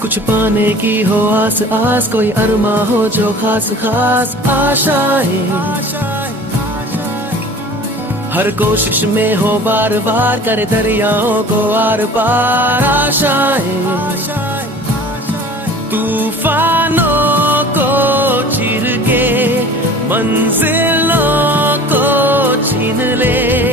कुछ पाने की हो आस आस, कोई अरमा हो जो खास खास आशाएं, हर कोशिश में हो बार बार, करे दरियाओं को आर पार आशाएं, तूफानों को चीर के मंजिलों को छीन ले।